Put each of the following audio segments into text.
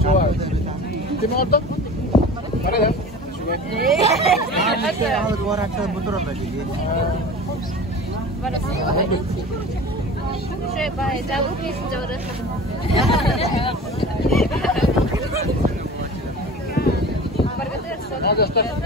Coba. Tim order. Mana ya? Dua ratus betul tadi. jauh nih sejauh Gracias.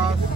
Mas.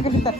lagi bentar.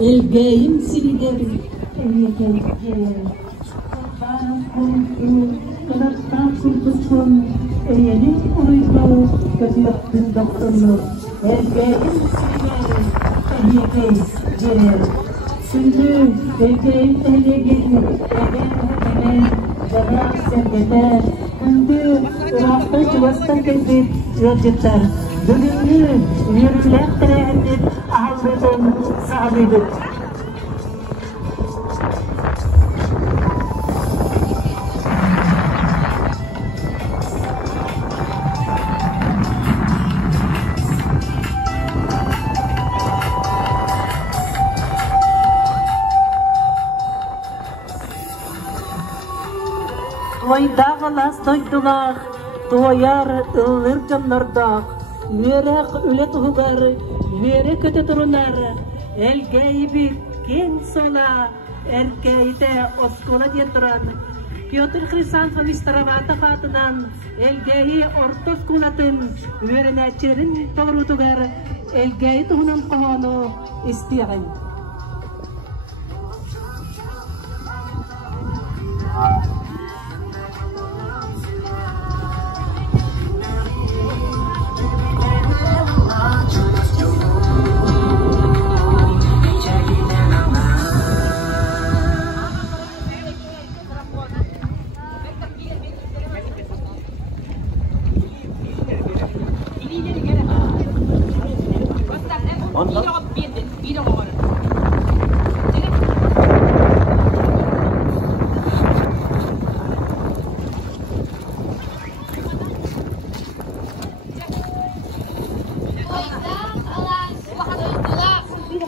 elgeyim siliger Kanattan kurtulsun, eğenin uyduğu kötülüktün doktorlu. Elgeyim siliger, gelir. Şimdi elgeyim ehle gelir, hemen bana sendete. Şimdi Irak'tan Çuvas'tan geldi yolcular. Bugünkü yürürler terehendir, ahmetun sahibidir. Toydağılas toydulaq, toyar ılır canlardaq, üyerek üle tuğugar, üyere kötü turunar, elgeyi bir ken sola, erkeği de oskola diyetiran. Piotr Hrisantoviç Staravata hatınan, elgeyi ortos kulatın, üyerine çerin toru tuğar, elgeyi tuğunun kohonu istiyen.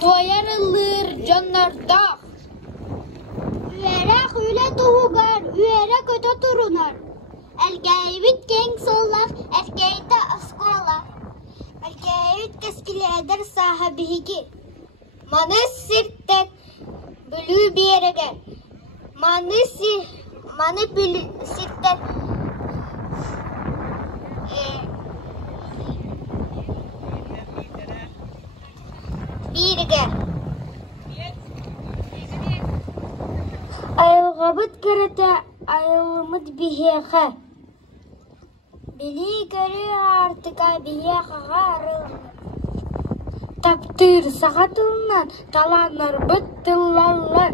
Doyarılır canlarda. Üyerek üle tuğugar, üyerek öte turunar. Elgeyvit genç sollar, erkeğde askolar. Elgeyvit keskili eder sahibihigi. Manı sirtten bülü bir yere gel. Manı sirtten birge. Ayılgabıt kırıta ayılımıt biheğe. Bili görü artık biheğe arıl. Taptır sakatından talanlar bıttıllarlar.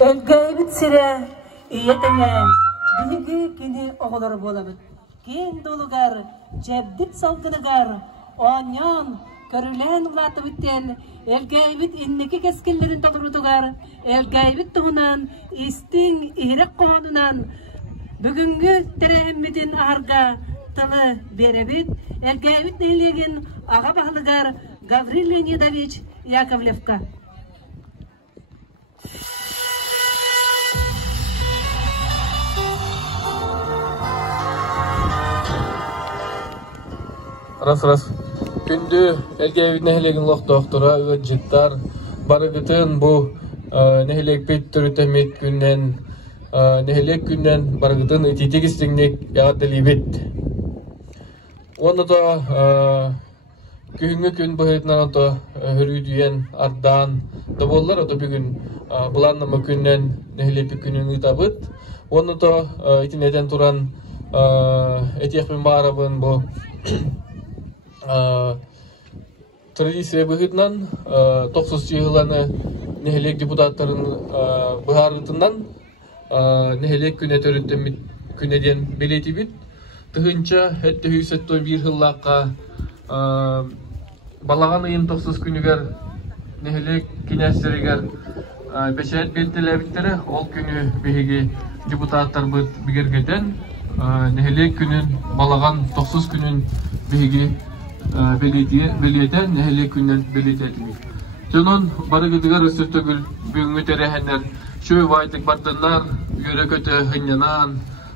Elgeyim sire, iyetene, bilgi kini oğulları bolamın. Ken dolugar, cebdip salgыныgar, onyan, körülen ulatı bitten, elgeybit inneki keskillerin tolurdugar, elgeybit tuğunan, istin ihrek koğununan, bugünkü terehemmidin arga, tılı berebit, elgeybit neylegin, ağa bahlıgar, Gavril Leonidovich Yakovlevka. Ras. Gündü elgevit nehilegin loq doktora üvecittar barıgıtın bu nehileg bittürü temit günden nehileg günden barıgıtın ititik istinglik yağı bit. Onu da kühüngü gün bu heyetnan da hürüdüyen ardan da bollar o da bugün bulanlama günden nehileg günün itabıt. Onu da itin eden turan etiyek bin barabın bu tradisiya bıhıtnan 90 yıllarını nehelek deputatların bıharıtından nehelek güne törüntü güneden beleti bit tıhınca hette hüsetto bir hıllakka balağan ayın 90 günüger nehelek kineseriger beşayet beltiler bittere ol günü behigi deputatlar bıt bigirgeden nehelek günün balağan 90 günün behigi belediye nehelek günden belediye etmek. Sonun barıgıdıgar ısırtıgül büyüngü terehenler şu vaytık batınlar yöre kötü hınyanan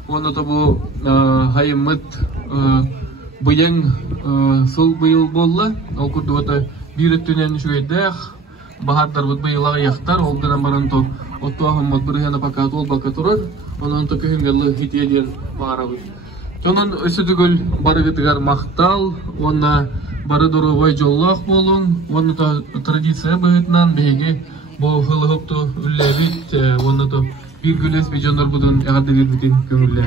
onu da bu hayımıt bıyın sul bıyıl bolla okurdu da bir tünen şu edek baharlar bu bıyılağı yaktar olduran baran to оттуахыммат бұрыхена пакат ол бака турар, онан то көхінгерлі хителен мағарабыз. Тонан өсідігіл барығытығар мақтал, онна бары дұрывай жоллақ болын, онна то традиция бұғытынан бәйге бұл ғылығыпты үлләбіт, онна то bir güles bir canlar budun eğerde bir bütün kömürler.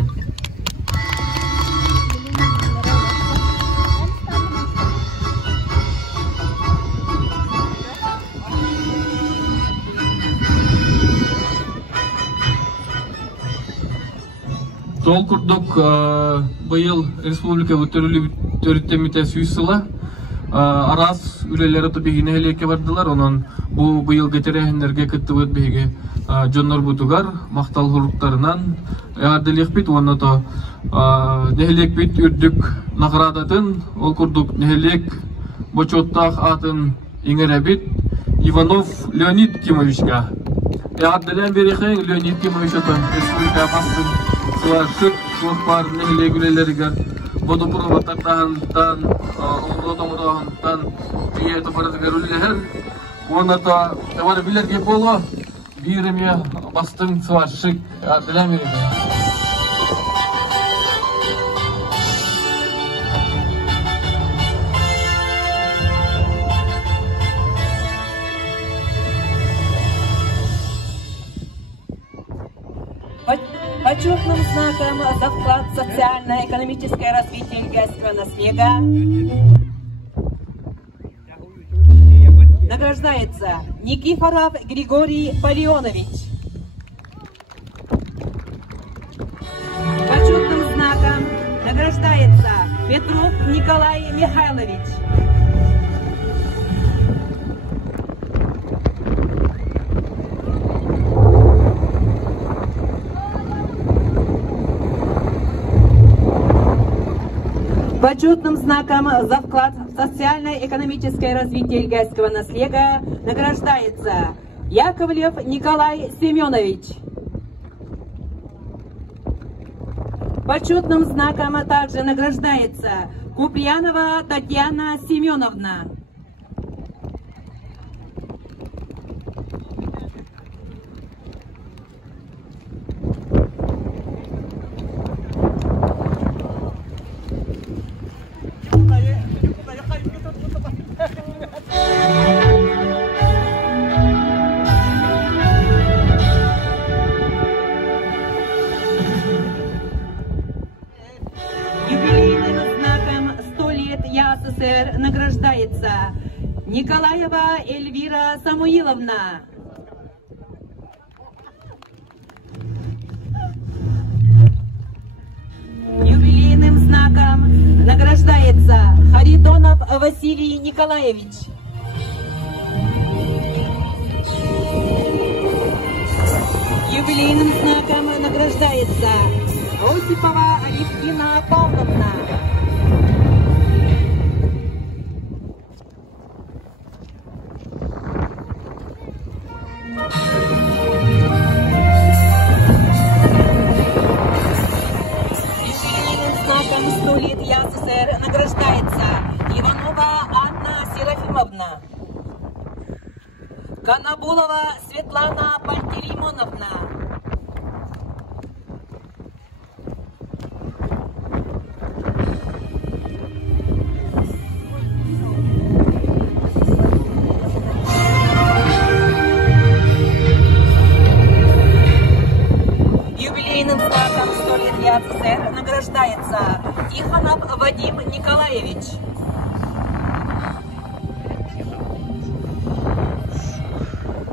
Tol kurduk bu yıl Respublika Törüttemite Süysıla Aras üleleri tabi yine heliyeke vardılar. Onun bu yıl getirehenlerge kıttıvıt beyge Jonlar butugar, maqtal huruklarından eğerdelik bit, onu da nehelek bit ürdük naqradatın, ol kurduk nehelek boçottaq atın ingere bit Ivanov Leonid Kimovич'ga. Eğerdelen berixen Leonid Kimovich atın Respublika bastın sıvaşık, sohbar nehelek ülelerigar bodu provataqtağından, oğrotamudağından diye toparazıgar üleler. Onu da evar bilerge bolu birimiye bastın sıvaşık eğerdelen berixen. Почетным знаком за вклад в социально-экономическое развитие Ильгайского наследия награждается Никифоров Григорий Полионович. Почетным знаком награждается Петров Николай Михайлович. Почетным знаком за вклад в социально-экономическое развитие Ильгайского наследия награждается Яковлев Николай Семенович. Почетным знаком также награждается Куприянова Татьяна Семеновна. Награждается Николаева Эльвира Самуиловна. Юбилейным знаком награждается Харитонов Василий Николаевич. Юбилейным знаком награждается Осипова Алевтина Павловна. Награждается Иванова Анна Серафимовна, Канабулова Светлана Пантелеймоновна, юбилейным знаком 100 лет ЯССР награждается Тихонов Вадим Николаевич.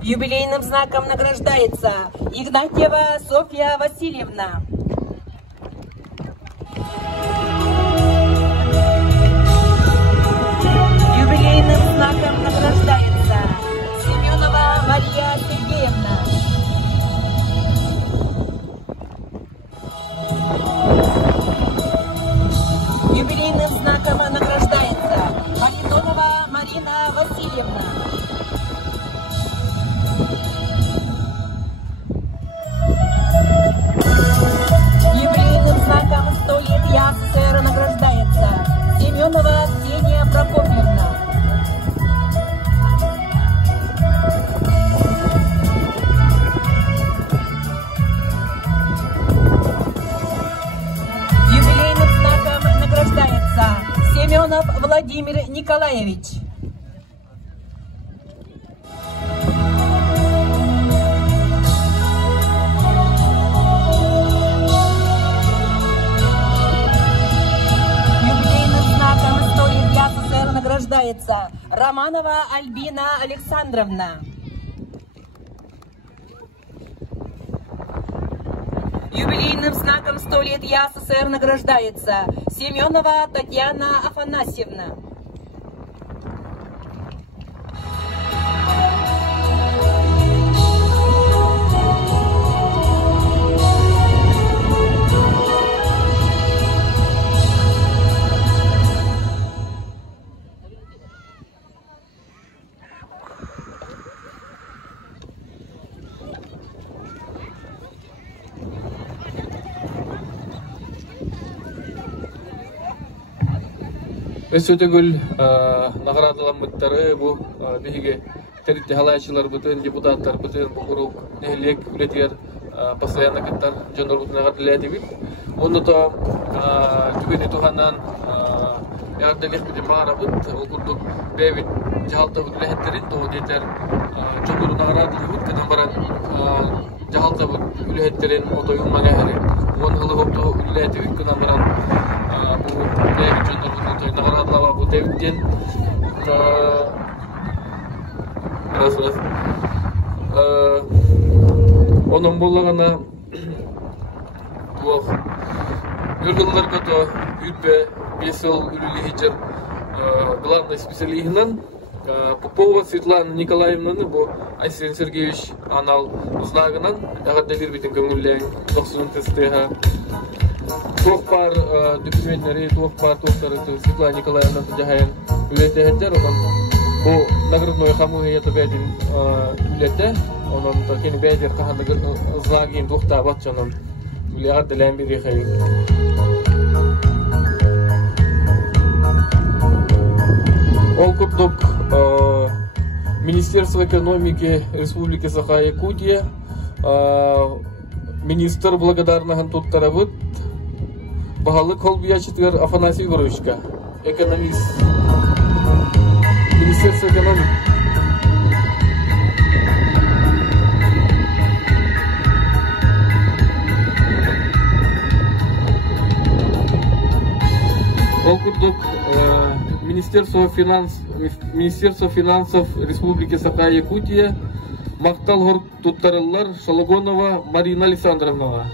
Юбилейным знаком награждается Игнатьева Софья Васильевна. Юбилейным знаком награждается Семенова Мария Сергеевна. Юбилейным знаком награждается Харитонова Марина Васильевна. Юбилейным знаком 100 лет ЯССР награждается Семенова Ксения Прокопьевна. Семенов Владимир Николаевич. Юбилейным знаком истории для СССР награждается Романова Альбина Александровна. Юбилейным знаком 100 лет ЯССР награждается Семенова Татьяна Афанасьевна. Өсөтөгүл наградаланмыттары бу биге теритте халайчылар бутын депутаттар бутын бу куруп нелек үлетер постоянно каттар жонор бутун наградалады бит. Оны то түгөнү тугандан ярдалык бит бара бут окурдук бебит жалта бут лехтерин то детер жонор наградалады бут кана баран жалта бут үлеттерин отойун магахаре. Оны хылыпты үлети бит кана баран bu bebit jondor butun nagradalaba bu devitten onun bulagana bu yurgullar kato yüpe 5 yıl ülülü hicr главный специалистынан Попова Светлана Николаевна bu Айсен Сергеевич анал знагынан дагы да бир көңүллең 90 тестега Тохпар документтери, тохпар Светлана Николаевна жахайын үлете хеттер, онан бұл наградной хаму хейеті бәдін үлете, онан кені бәдер қағанды злагин тохта батчанын үлеғар ділән бері хейін. Ол күрдік Министерство экономики Республики Саха-Якутия, министр благодарнағын туттарабыт, Бағалық Холбиячитвер Афанасий Егоровичка, экономист, Министерство экономики. Окурдук Министерство финансов Республики Саха-Якутия, Мақтал Туттарыллар Шалогонова Марина Александровна.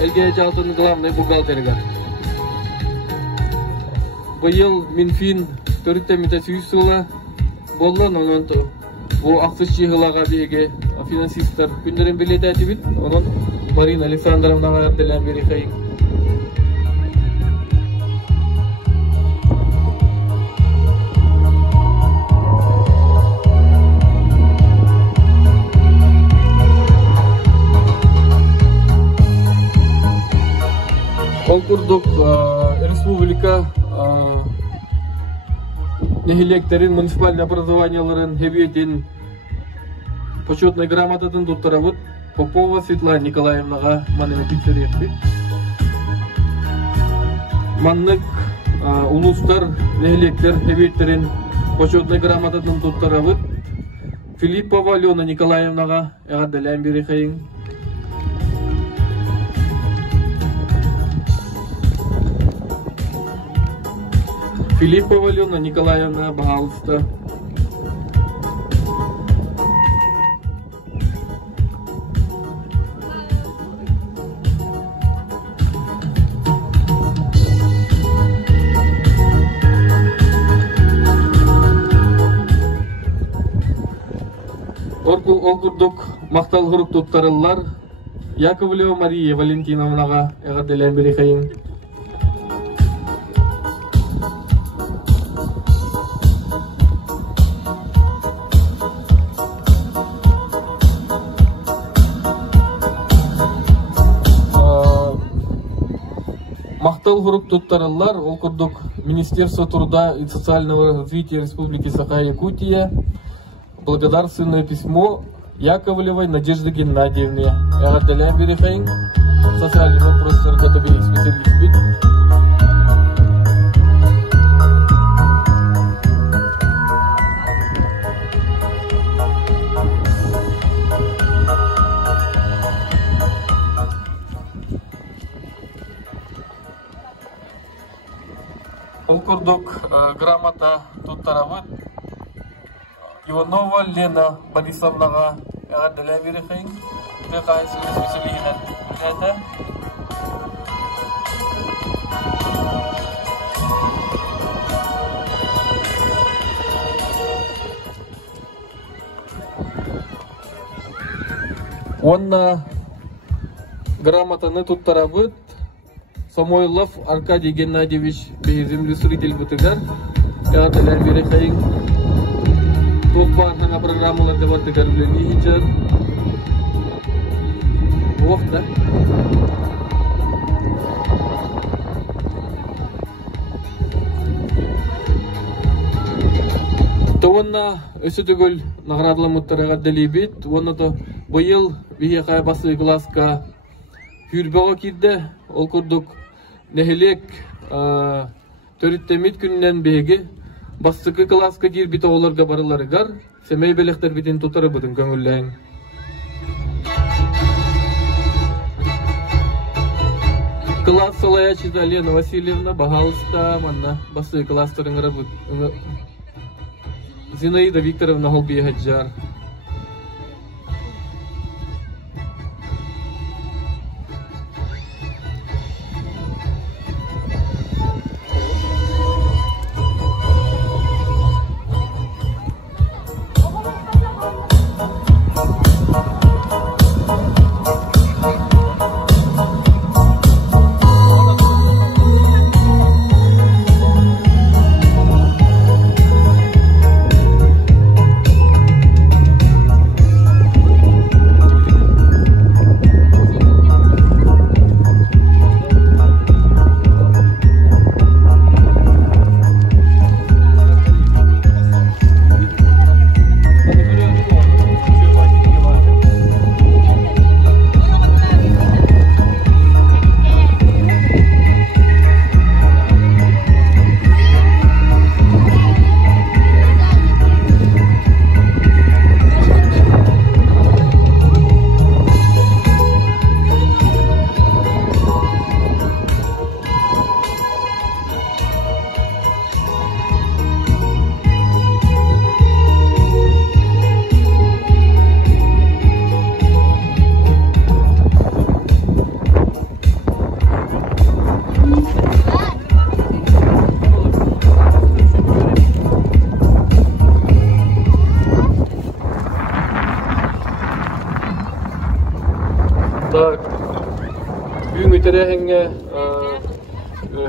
Элге жалтын главный бухгалтерга. Быйыл Минфин төрүттө сүйүсүла боллон, онон бу акчы жылага биге финансисттер күндөрүн билете атыбыт. Онон Марина Александровнага делен бери кайын. Окурдук республика нехилектерин муниципальный образованияларын хебиетин почетный грамотатын туттарабыт Попова Светлана Николаевнага манына китсерекпи. Маннык улустар нехилектер хебиеттерин почетный грамотатын туттарабыт Филиппова Алена Николаевнага эгадделен бери кайын. Филиппова Алена Николаевна, пожалуйста. Окурдук Мактал Хурук туттарыллар Яковлева Мария Валентиновнага эгадделен бери кайын. Мактал Хурук туттарыллар окурдук Министерство труда и социального развития Республики Саха-Якутия благодарственное письмо Яковлевой Надежды Геннадьевне. Эгадделен бери кайын. Социальный вопрос специалист. Ол курдук грамота туттарабыт Иванова Лена Борисовнаға яғаддыла берекейін. Қайсы өз-өсілігінен біледі. Онна грамотаны туттарабыт Самойлов Аркадий Геннадьевич беземлі сұритель бұтыгар. Яғаддыла берекейін. Тоқ бағытнаңа программаларды бартыгар білені хиджар. Оқта. Онна өсі түгіл нағырадылы мұттараға дәлейбет. Онна да бұйыл бейе қай басы класска хүрбеға кирді. Ол күрдік нәхелек төріттемет күннен бейге бастықы класска кир біті оларға барыларығар. Семей белектер бітін тұтары бұдың көңілләң. Класс Салаячита Лена Васильевна, пожалуйста, манна басы кластерыңыра бұд. Зинаида Викторовна Голби Хаджар.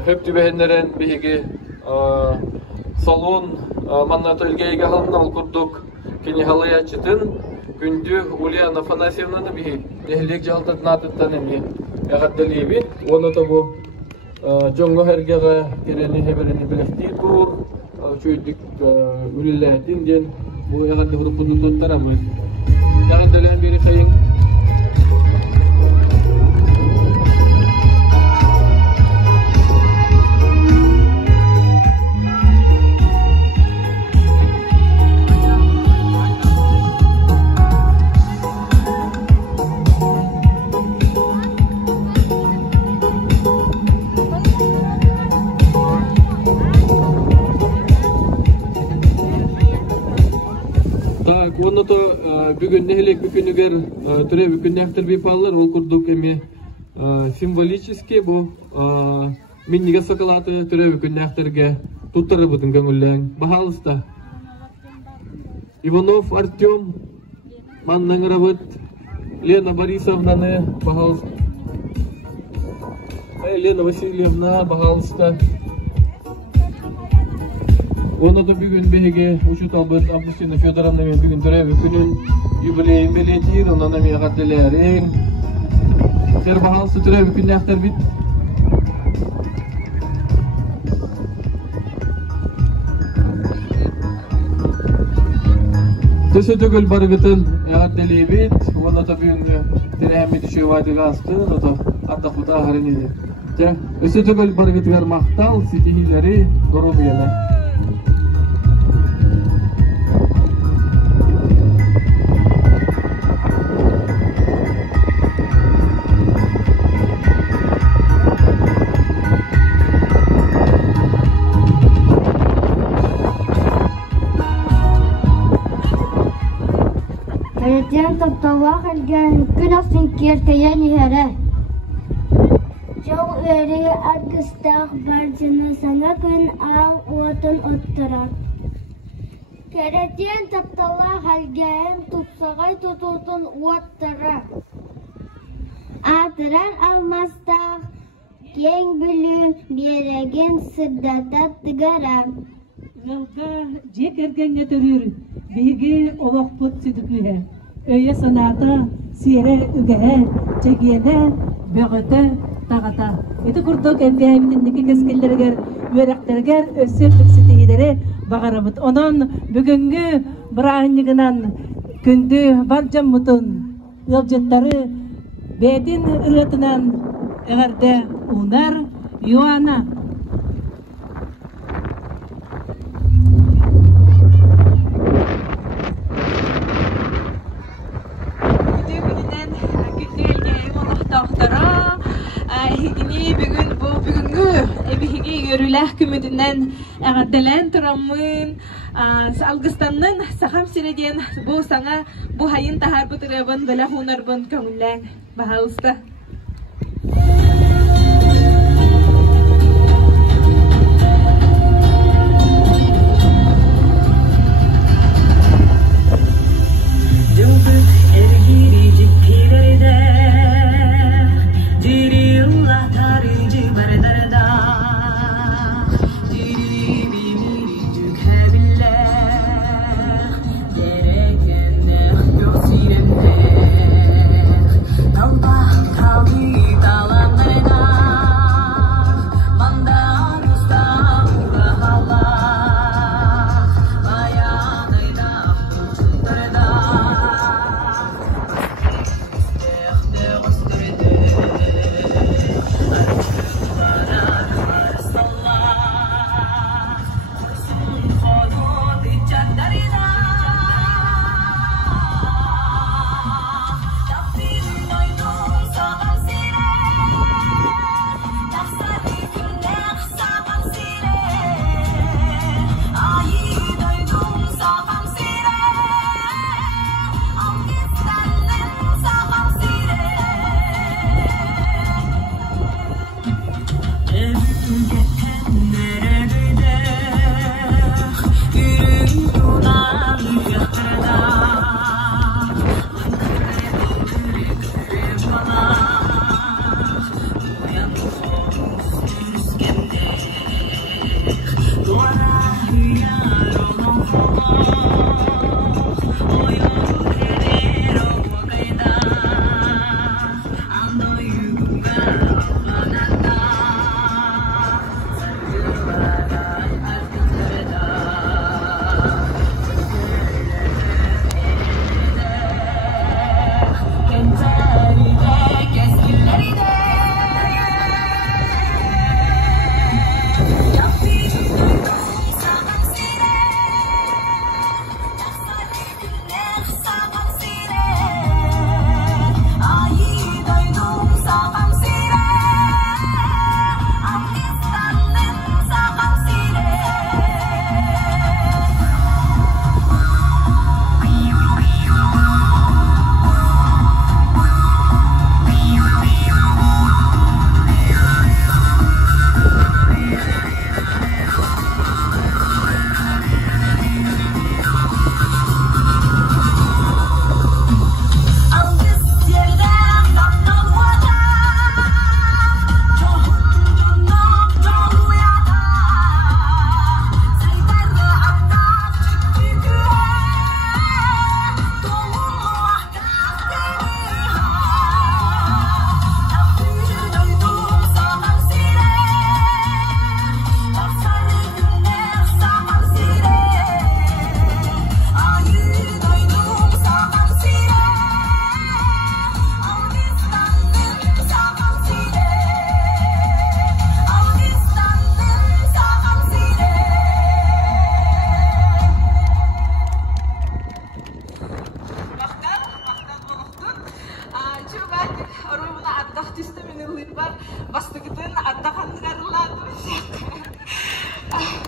Hep tübehenlerin bihigi salon manna tölgeyge halından kurduk kini halaya çıtın gündü Ulyana Afanasьевнаны bihi nehlek jaltat natıttan emi yagaddalibi onu da bu jongo hergege kereni heberini belekti tur çöydük ülilletin den bu yagadda hurupunu tuttaramız yagaddalen biri kayın. Onu da bugün nehlek bükünüger türe bükünektir bir pallar ol kurduk emi simvolически bu minniga sokalatı türe bükünektirge tuttarı budun gönüllen bahalısta Ivanov Artyom mannangıravut Lena Borisovna'nı bahalısta Lena Vasilyevna bahalısta Onu da bugün bege uçut albet Avgustina Fyodorovna bugün törevi günün jubileyin beletir ondan da miyagatlerin ter bahalsı törevi günlükler bit Teşekkür barıgıtın yagatleyi bit onu da bugün terehmi düşüyor vadi gastı o da hatta kuda hariniydi Teşekkür barıgıtlar mahtal sitihileri gorobiyana taптalla gelgen gün asın kerteyen yere. Çok öyle argıstağ barcını sana gün al otun otturar. Keretiyen taптalla gelgen tutsagay tututun otturar. Atıran almastağ Ken bülü beregen sırdatat tıgaram. Yalga jek ergenge törür. Bigi olakput südüklühe. Öye sanata sire ügehe çegiyene bögöte tağata. Eti kurduk emgehe bitindeki keskellerger verekterger ösür tüksiteyidere bağaramıt. Onun bugünkü bırağınlıgınan kündü barcam mutun yılcıtları bedin ırıtınan egerde unar yuana. Görülah kümüdünden ağadelen turamın algıstanın saham sirediyen bu sana bu hayın tahar bu tırabın bela hunarbın kömülen bahalısta.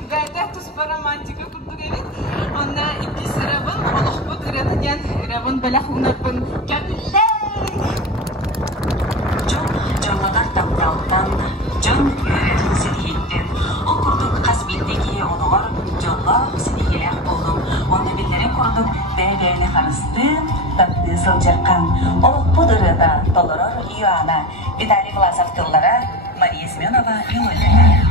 Gayet para mantıklı kurdu evet. Onda iki sıra var. Allah bu kırada diyen Butirabın balahunarbın kömülle. Jonladan taptaltan, jon yürüdün sidiyettin. Okurduk kasbindeki onular, jonla sidiyeler buldum. Onu billerin kurduk, değerli karıstın, tatlı sılcakkan. O budırı da doloror Ioana, Vitaliy Vlasov-tıllara, Mariya Semyonova, Yılıyla.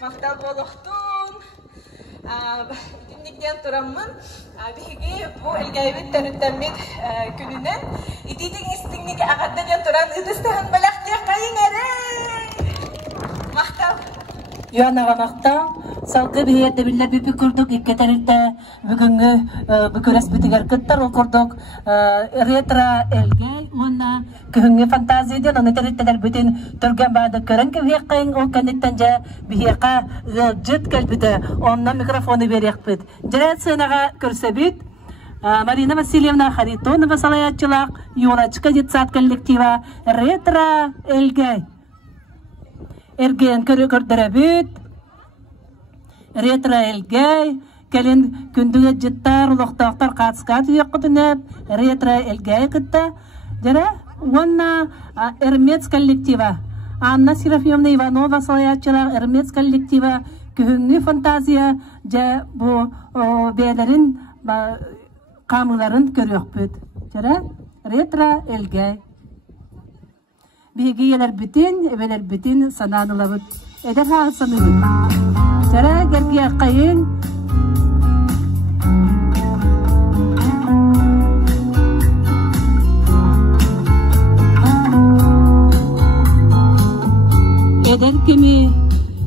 Maktal bolohtun. Dinlikten turamın. Bihigi bu elgaybet tanıttamit gününen. İtidik istinlik akaddan turan ıdıstahan balaktiya kayın arey. Maktal. Yuanaga makta, salgı bihiyette biller bir kurduk, ikketerite bugünkü Bukurest bitiger kıttar okurduk, retra elgey, ona kühünge fantazi diyor, onu teritteler bütün Türkgen bağda körün ki bihiyakayın, o kandittence bihiyaka cıt kalbide, onunla mikrofonu veriyek bit. Ciret senaga körsebit, Marina Vasilyevna Harito, Navasalayatçılak, Yolachka Jitsat kollektiva, retra elgey. Ergen körürdürübüt, retra elgey, kelin kündüge jittar, uloqtaqtar qatskat yoqudunep, retra elgey kıtta. Jara, onna Ermets kollektiva, Anna Serafyevna Ivanova Salayatçılar, Ermets kollektiva, kühüngü fantaziya, ja bu beylerin, kamıların körüqbüt. Jara, retra elgey. Bihigiyeler bütün sananılavut. Eder ha sanıvut. Jara gergiye kayın. eder kimi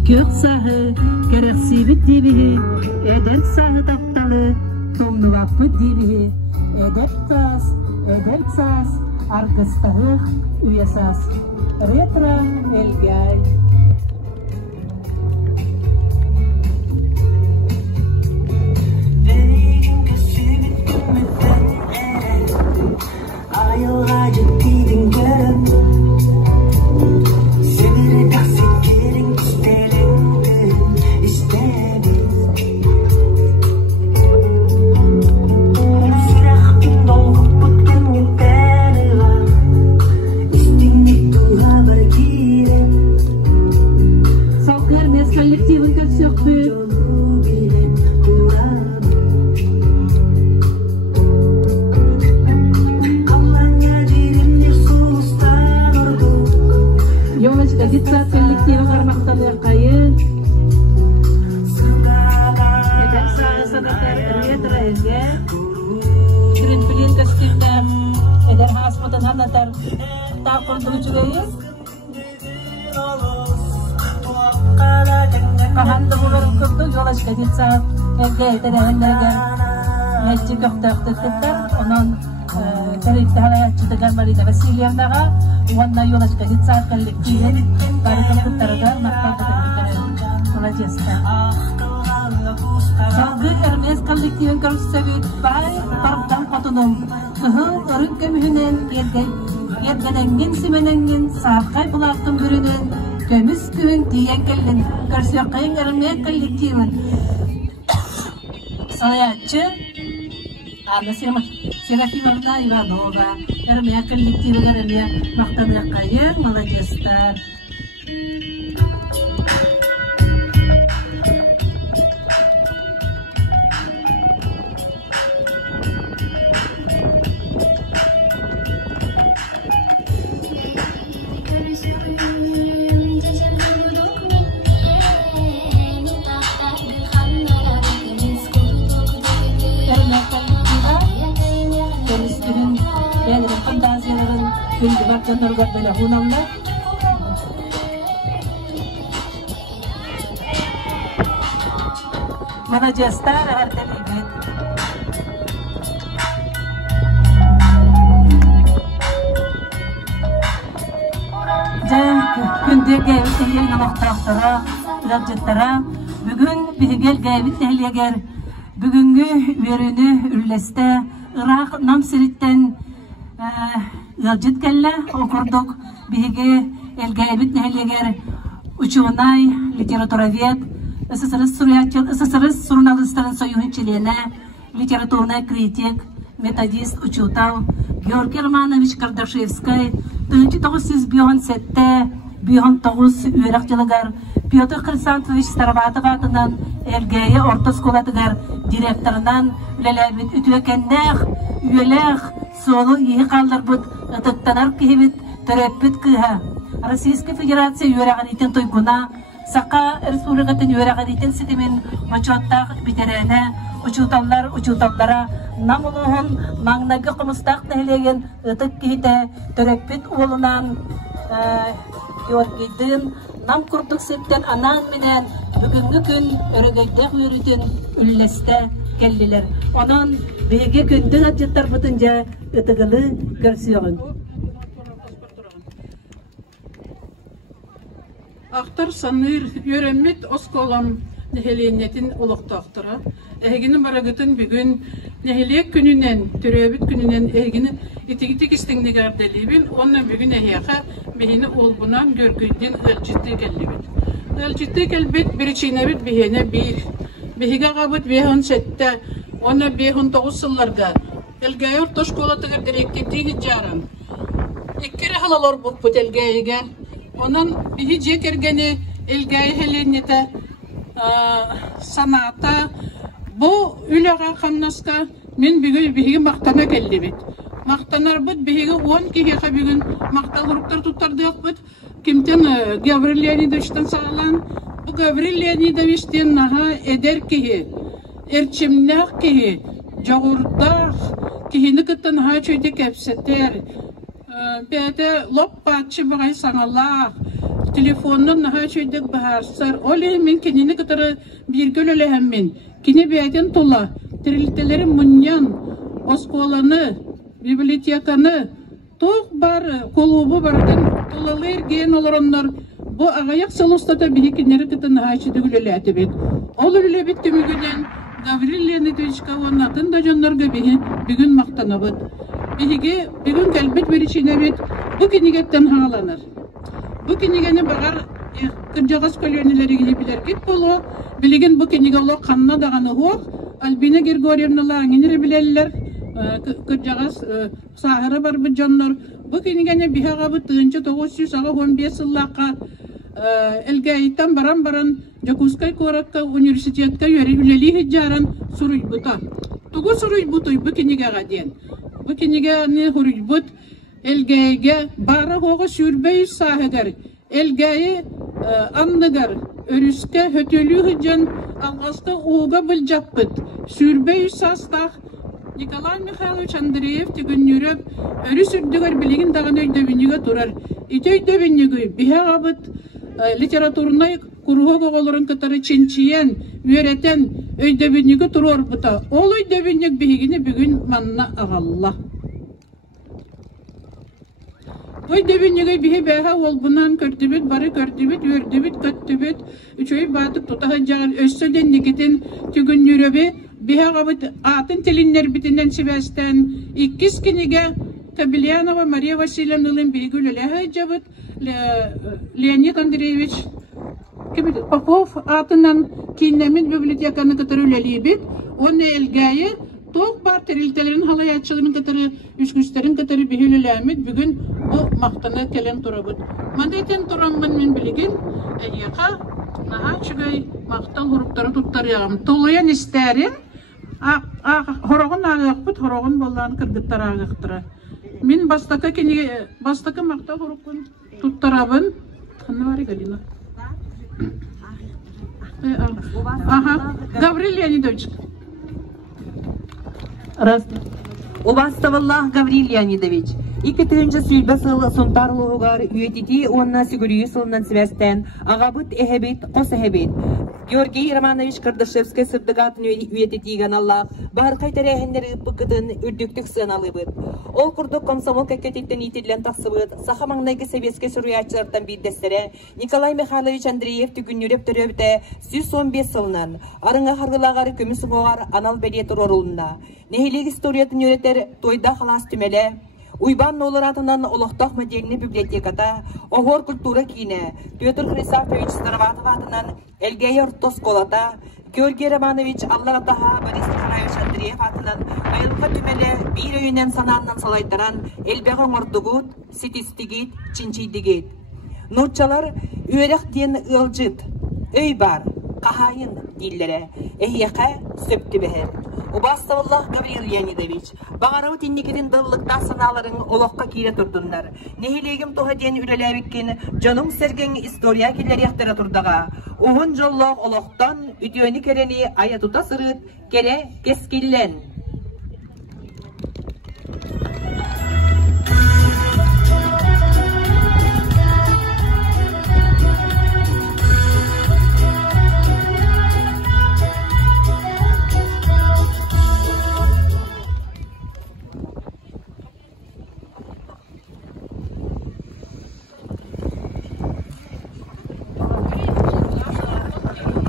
kök sahı gereksibit dibihi eder sahı taptalı tomnuvapı dibihi eder sas argıstahı üyesas retra elgay Kahanda bulan kurdu yola çıkadıysa evde deneyenlerden hecci göktektikler onun tarihte halayatçı da gelmeliydi Vasilyevnağa onunla yola çıkadıysa kalliktiğin tarihte da nakladığın olacaksa Salgı ermez kalliktiğin karşısavit bay parktan katunum ırın kömühünen yergenengin simenengin sahkay bulaktın bürünün kömüs küvün diyen kellin karşıyakayın ermeye kalliktiğin salayatçı Ana Serafimовна Ivanova ermeye kalliktiğin ermeye maktanıyakayın молодецтар Şimdi bakın orada böyle hunamlar. Молодецтар артелибет. Günde gayet yerine muhtaçlara, racıtlara, bugün bihigel gayet tehliyeger, bugünkü verünü ürleste, Irak Namsirit'ten Yalcıt kelle okurduk bihige elgayebit nehliyeger uçuğunay literaturavet ısısırız surnalistlerin soyuhunçiliğine literaturna kritik metodist uçutav Georgi Romanovich Kardashevskay 1907'te 1909 üyerakçılıgar Pyotr Khrisantovich Starvatov adından elgaye orta skolatıgar direktorundan ülelebit ütüyekennek üyeler solu iyi kaldırıp ıtıktanar kihibit törepbit kıha. Российская Федерация üyereğinitin toyguna, Saka Respublikatın üyereğinitin sitimin uçuttaq biterene, uçutallara namuluğun magnagı kımıstak nehleyen ıtık kihite törepbit oğlunan Georgiy'din nam kurduk septen anan minen bugünkü gün örgeyde yürütün ülleste kelliler. Onun bege gündün acıttar butunca ıtıgılı görsüyorun. Aktar sanır yöremmet oskolam neheliyetin oluqtaqtıra. Ehginin baragıtın bugün nehiliyek gününen, türebit gününen ehginin itik istindigar delibin, onunla bugün ehiyaka behini olbunan görgüydün ölçütte gelibit. Ölçütte gelbit bir çiğnebit behine bir. Behiga qabıt behon sette, ona behon 9 yıllarda. Elgayor toşkolatıgır direktifliği jaran. İkkiri halalar bukput elgayiga. Onun bihi cekergeni elgayi helenete sanata bu ülaga kannaska min bugün bihi maktana gelibit. Maktanar bud bihi 10 kişi bugün maktal gruplar tutardık bud. Kimten Gavril Leonidovич'ten sağlan bu Gavril Leonidovич'ten naha eder ki erçimnak ki jağurdak kihini kıttan ha çöyde kepseter. Bede lop patçı bagay sanallah telefonun naha çöydük baharsar. Oley men kendini kıtırı bir gölöle hemmin. Kine beyden tola. Tiriltelerin munyan, oskolanı, bibliotekanı, toq bar, kolubu bardan tolalar gen olur onlar. Bu ağayak salostata bihi kinleri kıtı naha çöydük gölöle etibet. Ol öyle bitti mügüden Gavril Leonidovich Kavonatın da jonlarga bihi bugün maqtanabıt. Bihige bugün kelbet verişinebet bu kinigetten hağlanır. Bu kinigeni bağır kırcağız kolonileri gibi bilir git bolu. Bilgin bu kinigalo kanna dağını hoq. Albina Grigorievnalar iniri bilerler. Kırcağız sahara bar bu jonlar. Bu kinigeni biha qabı tığınca 915 yıllıqa elgaytan baran Jakuskay Korakka Üniversitetka yörüleli hiccaran suruybuta. Tugu suruybutu bu kiniga gadiyen. Bu kiniga ne hurujbut elgayga bara hoğu sürbey sahegar. Elgayı anlıgar. Örüske hötölü hiccan algasta oğuga biljapbıt. Sürbey sastaq. Nikolay Mikhailovich Andreyev tügün yürüp örü sürdügar biligin dağın öydöbünüge turar. İti öydöbünüge biha qabıt literaturuna kuruğu oğulların kıtarı çinçiyen, öğreten öydöbünüge turur buta. Ol öydöbünük bihigini bugün manna ağalla. Öydöbünüge bihi beha ol bunan körtübüt, barı körtübüt, ördübüt, köttübüt, üçöy batık tutahacağın össöden nikitin tügün yürübü, biha qabıt atın telinler bitinden sivesten, ikkiz kinige Tabilyanova Maria Vasilyevna'nın bihigül öleha cabıt, Leonid Andreyevich Popov atından kinlemin bibliotekanı kıtırı üleliyibit. Onu elgayı toq bar teriltelerin halayatçıların kıtırı, üsküslerin kıtırı bihülülemit. Bugün bu maqtana kelen turabıt. Mandayten turamın min biligin yaka naha çıgay maqtan huruptары tuttarıyağım. Toluyan isterim. Horoğun ağıqbıt, horoğun bollan kırgıttar ağıqtıra. Min bastaka maqta hurupun tuttarabın. Tanı var Galina. Aha, Gavril Leonidovich. Убаставаллах Гаврил Леонидович. 2-нче сүйбе сыл сонтарлыгар үетити онна сигүрү сылынан свестен агабыт эхебит кос эхебит. Георгий Романович Кардашевский сырдыгатын үетитиген Аллах бар кайтарахендер быкытын үрдүктүк сыналыбыт. Ол курдук комсомол кекетиттен итилен таксыбыт. Сахамаңнайгы советский суруячылардан биддестере Николай Михайлович Андреев түгүнүрөп төрөбүтэ 115 сылынан арыңа харгылагары көмүсүгөр анал берет рорулунда. Нехилик историятын өретер тойда халас түмеле. Уйбан ноларатынан олохтах модельный библиотеката огор культура кине Петр Хрисафович Староватов атынан Элгей Ортосколата Георгий Романович Алларатаха Борис Николаевич Андреев атынан айылға түмеле бир өйінен сананынан салайттаран элбеғын ордугут, сетистигит, чинчидигит. Нурчалар үйерек ден ылжыт, өй бар, қахайын диллере, эхияқа сөпті бәхер. Убаставаллах Гаврил Леонидович, бағарау теннекеден дыллықта саналарын олыққа кейре тұрдындар. Нехилегім тоға ден үреләбіккен жаның сәрген история келер яқтыра тұрдаға. Оғын жоллық олықтан үтіөні керені аятута сырыт кере кескеллен.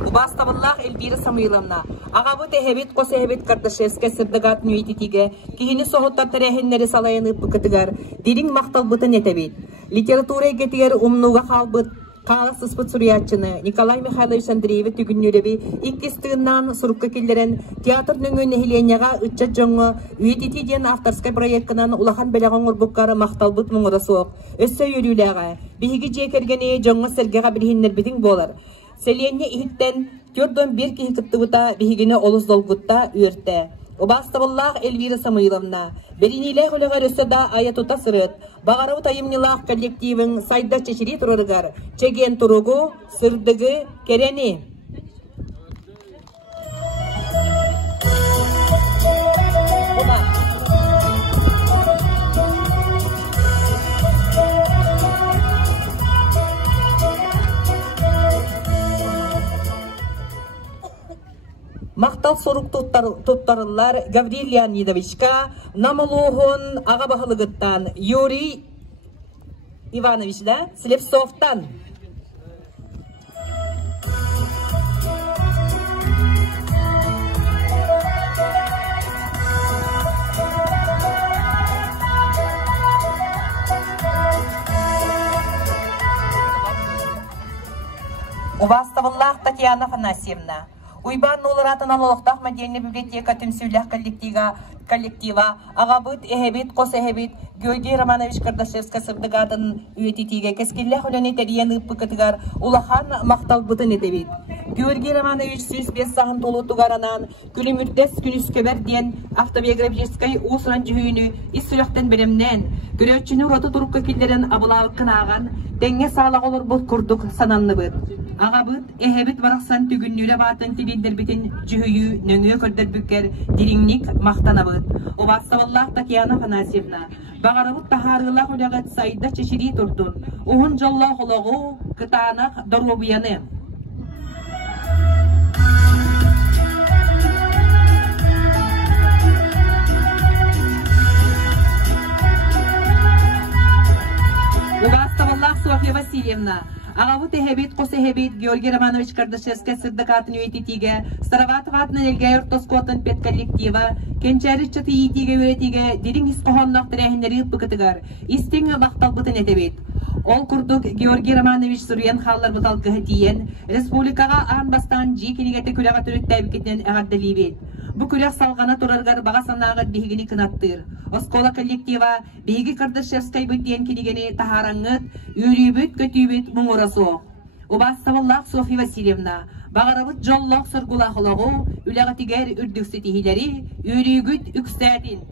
Убаставаллах Эльвира Самуиловна. Агабы техебит косехебит Кардашевский сырдыгатын үйтитиге кихини соғыттар тәрәхеннері салайынып бұкытыгар дирин мақтал бұтын етебит. Литература егетігер умнуға қалбыт қағыз ұспыт суриятчыны Николай Михайлович Андрееві түгіннөребі иккестігіннан сұрыққа келдерен театр нөңін нехиленяға үтчат жоңы үйтити ден авторскай проекткынан улахан бәліған ұрбыққары мақтал бұт мұңыда соқ. Өссө үйріліға бейгі жекергені жоңы сәргеға білхіннер бітің болар. Селенне ихиттен көрдөн бир кихи кыттыбыта бихигине олус долгутта үйөрте. Убаставаллах Эльвира Самуиловна. Бериниле хулега рөссөда аятута сырыт. Багарау тайымнилах коллективын сайда чечири турарыгар. Чеген туругу, сырдыгы, керени. Мақтал сорук туттарылар Гавриил Леонидовичка, намылуғын аға бағылығыттан Юрий Иванович Слепцовтан. Уваставаллах Татьяна Афанасьевна. Уйбан оларатын алолықтақ мәдени библиотека түмсүйлях коллектива ағабыт, эхебит, қос эхебит Георгий Романович Кардашевска сырдығатын үйететиге кескеллях өлені тәриян ұппықытығар улахан мақтал бұтын етебет. Георгий Романович сөз бес сағын толу тұғаранан күлімүрдес күніскөберден автобиографическай ұсыран жүхүйіні иссүліқтен білімнен көрөтчіні роты тұрыққа келдерін абылауыққын аған дәңге сағлақ олар бұт күрдік сананны бұд. Ағабыт, эхебит барақсан түгіннүлі батын тилендер бітін жүхүйі нөңе көрдер бүккер диріңнік мақтанабыд. Обаставаллах Татьяна Афанасьевна. Бағарабыт тахарылақ үліғат сайда чешiri тұрдын. Оғын жаллақ олағу кытанақ дорубияны. Обаставаллах Софья Васильевна. Ағабыт эхебит, қос эхебит Георгий Романович Кардашевска сырдықатын үйететіге, Староватоватын әлгәй ұртоскотын пет коллектива, кенчәрі чыты етіге өретіге, дирин исқоғаннақ тірәхінері ұппықытығар, истіңі мақтал бұтын етебет. Ол күрдік Георгий Романович Сурьян қаллар бұтал кіхітиен, республикаға аң бастан жи кенегеті күліға түрітті әбікетінен әғаддалибет. Бұ күліқ салғана тұрарғар баға санағыр бейгіні кынаттыр. Оскола коллектива бейгі Кардашевскай бүттен кенегені тахараңыт, үйрейбіт, көтейбіт мұңырасу. Обаставаллақ Софья Васильевна. Бағарабыт жоллақ сыргулақ олағу, үләғатигер үрдіксетихилері, үйрейгіт үкстәтін.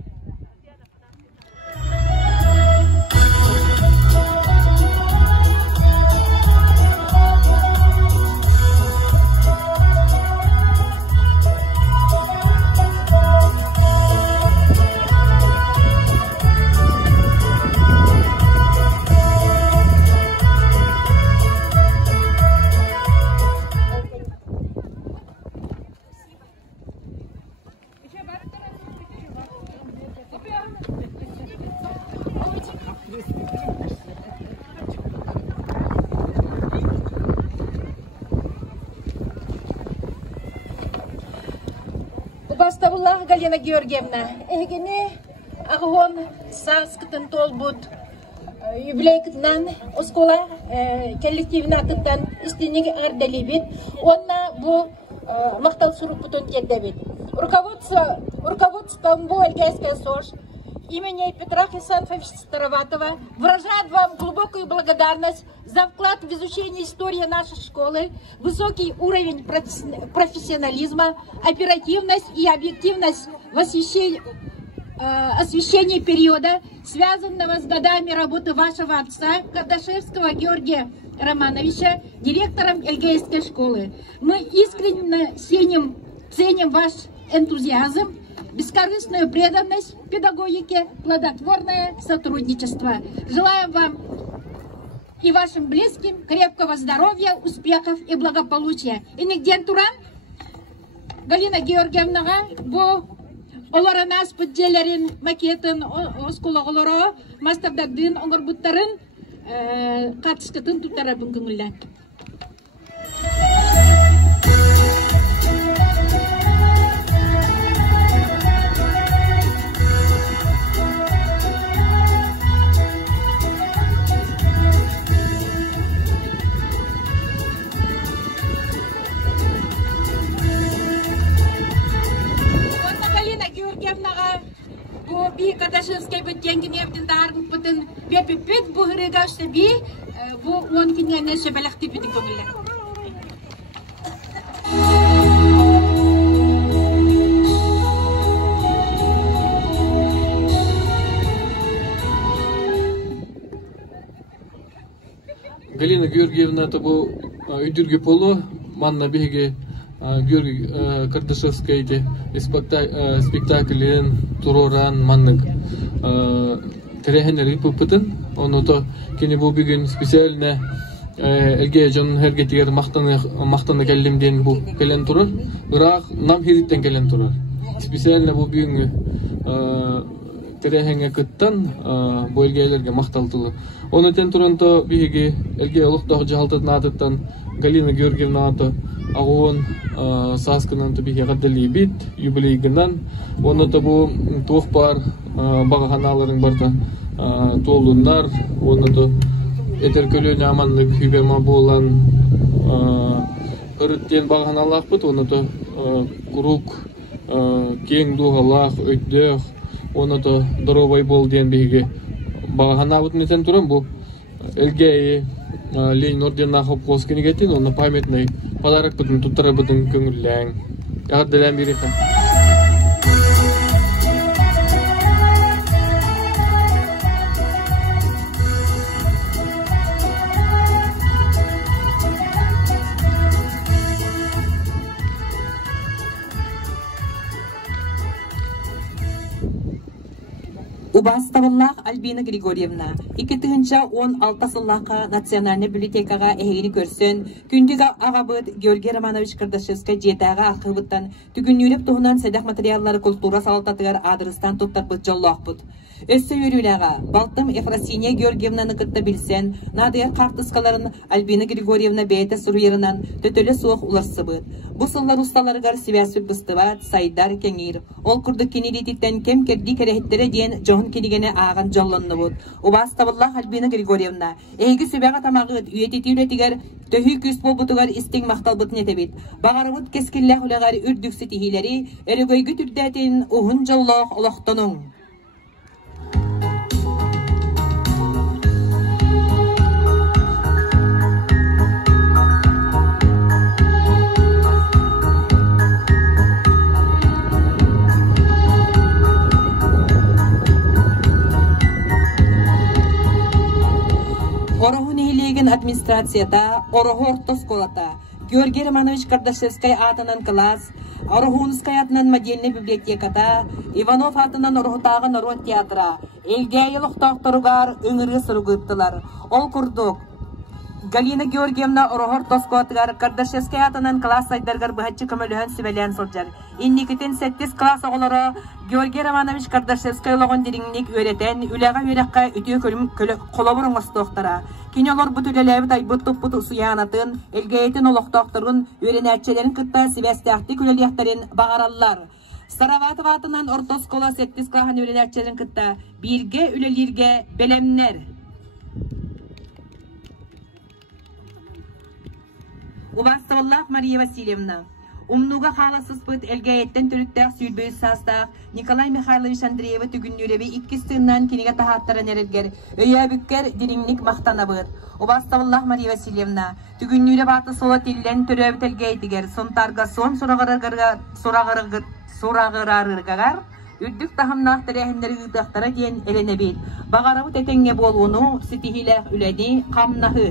Бастабуллах Галина Георгиевна, эгене агон саскытын толбут юбилейкытынан оскола коллективнатыттан истинеги ардалибит, онна бу мактал сурук бутун теддебит. Руководством Буэльгайская СОЖ имени Петра Хисанфовича Староватова выражает вам глубокую благодарность за вклад в изучение истории нашей школы, высокий уровень профессионализма, оперативность и объективность в освещении периода, связанного с годами работы вашего отца, Кардашевского Георгия Романовича, директором Эльгейской школы. Мы искренне ценим ваш энтузиазм, бескорыстную преданность педагогике, плодотворное сотрудничество. Желаем вам и вашим близким крепкого здоровья, успехов и благополучия. И нигден туран Галина Георгиевна бу оларанас подделерин макетін оскологолоро мастердардын оңырбуттарын қатышкытын туттарабын күңілі. Би Кардашевской бөттенген евден дарын бұтын бепепет бұғырыға үшті би бұ 10 күніне шебеліқті бітін көңілі. Галина Георгиевна табу үйдірге полу манна беге Георгий Кардашевская спектаклен туроран маннык терехенер ипыпытын, оны то кені бұл бүгін специально Elgejon hergetiger maktаны kellimden bu gelen turur. Irak nam hiritten gelen turur. Spesialne bu büyüngü terehenge kıttan bu elgelerge maktaltılı. Onu ten turunto bihigi elge oluqtaq jahaltat natıttan Galina Georgievna atı ağın saskının to bihi gaddeli bit yubileyginden onu da bu tuğpar bağhanaların barda tolunlar onu da eterkölüne amanlık hübema bolan hırıtten bağhanalar bit onu da kuruk keng duğalaq öydöq onu da dorovay bol diyen bihigi bağhana bit neten turan bu elgeyi Lenin орденына хап қоскені кеткен, оны памятный подарок бұдың, тұттары бұдың көңілләң. Ағаддалан береқа. Убаставаллах Альбина Григорьевна, 2-16 сыллаққа Национальный библиотекаға әйгені көрсін, күндігі ағабыд Георгий Романович Кардашевска жетаға ақыбыттан түгіннеріп тұғынан сәдәқ материаллары культура салататығар адрыстан тұттар бұд жаллақ бұд. Өссі өріліға, Балтым Ефросиния Георгиевнаны күтті білсен, надығар қартысқаларын Альбина Григорьевна бәйті сұруерынан төтөлі суық уларсы бұд. Бұл сыллар ұсталарығар севәсіп бұстыват, сайдар кеңір. Ол күрді кенелететтен кем керді керехеттері ден жоғын келігені ағын жалланны бұд. Убаставаллах Альбина Григорьевна, әйгі сөбәға тамағыд үйететеулетігер төхі күс бол бұтығар істің мақтал бұтын етебет. Бағарымыд кескілләқ үләғар үрдіксі тихилері, әрігөйгі түрдәтін ұғын жаллақ олақтының. Орохун эйлеген администрацията, Ороху ортосколата, Георгий Романович Кардашевскай атынан класс, Орохунскай атынан модельный библиотеката, Иванов атынан Орохутағы народ театра, Элгей лохтақтырғар өңірі сұрғыттылар. Ол күрдік. Галина Георгиевна Орохор тоскотыгар Кардашевскай атынан класс сайдаргар бұхатчы көмөліхін сүбелен сұржар. Инникетін 8 класс оғылары Георгий Романович Кардашевскай лоғын деріңнік өретен, үләға өрекқа үтіе қолабырың ұстоқтара. Кинелор бұт үлеләбіт айбыттық бұт ұсуянатын, әлгейтін олықтақтырын өренәтчелерін күтті сібәстіяқты күлелияқтарын бағаралар. Сараватов атынан ортоскола 8 классан өренәтчелерін күтті бірге үлелерге белемнер. Убаставаллах Мария Васильевна. Умнуга халасыз бұд әлгәйеттен түріттәқ сүйірбөйіз састақ Николай Михайлович Андреева түгіннөребі 2 сыңнан кенеге тахаттарын әрілгер, өйәбіккер деріңнік мақтана бұд. Убаставаллах Мария Васильевна. Түгіннөребі аты сола телден түрәбі тәлгәйтігер, сонтарға сон сұрағырарырғағар, үрдік тахымнақ тәрәхіндері ұйдақтара ден әленебет. Бағарабы тәтенге болуыну сетихиләқ үләді қамнағы.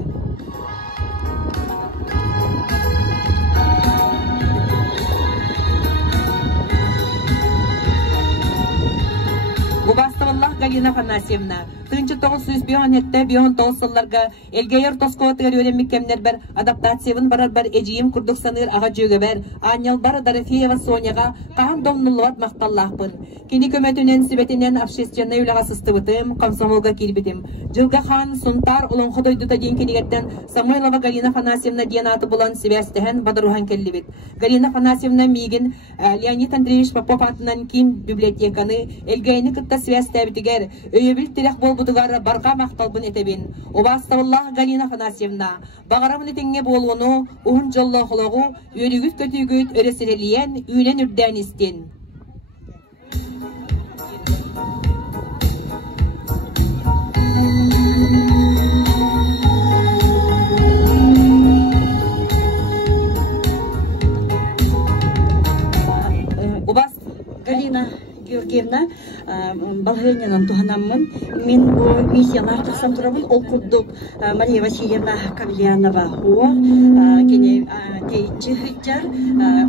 Убаставаллах Галина Афанасьевна. 1919 сылларга элгейер тоскотыгар өремик кемнер бар адаптациявын барар бар эжиим курдук саныр ага жөге бар Аньял бар Дорофеева Соняга кахан домнулуат макталлахпын. Кини көмөтүнен сибетинен общественный үлага сыстыбытым, комсомолга кирбитим. Жылга хан сунтар улон ходойдута ден кенигеттен Самойлова Галина Афанасьевна диен аты булан сибәстехен бадарухан келлибит. Галина Афанасьевна мигин Леонид Андреевич Попов атынан ким библиотеканы элгейни кытта сибәстәбитигер өйөбүл тирек болбутугар барга макталбын этебин. Убаставаллах Галина Афанасьевна багарамын этеңге болуну уһун жоллохологу өрүгүт көтүгүт өресерелиен үйлен үрдән истен. Убас Галина Георгиевна Балхынянан туханаммын. Мен бу миссиялар тахсан турабын ол курдук Мария Васильевна Кавлянова хуа кене тейчи хыджар